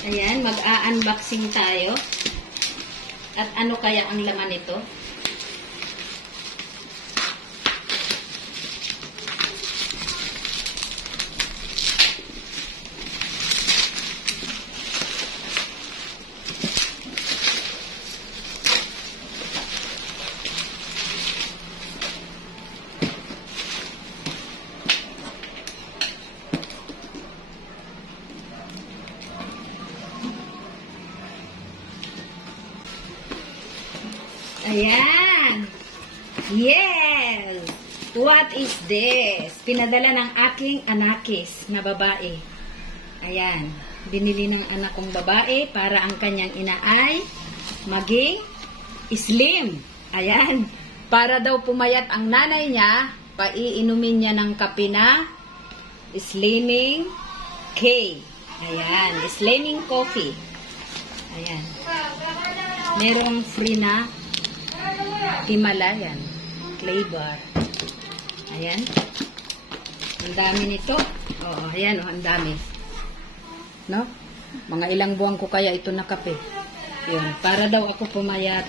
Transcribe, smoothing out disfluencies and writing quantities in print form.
Ayan, mag-a-unboxing tayo. At ano kaya ang laman nito? Ayan. Yes! What is this? Pinadala ng aking anakis na babae. Ayan. Binili ng anak kong babae para ang kanyang ina ay maging slim. Ayan. Para daw pumayat ang nanay niya, paiinumin niya ng kape na slimming K. Ayan. Slimming coffee. Ayan. Merong free na Himalayan flavor. Ayan. Ang dami nito. Oo, ayan, ang dami. No? Mga ilang buwan ko kaya ito na kape. Yun, para daw ako pumayat.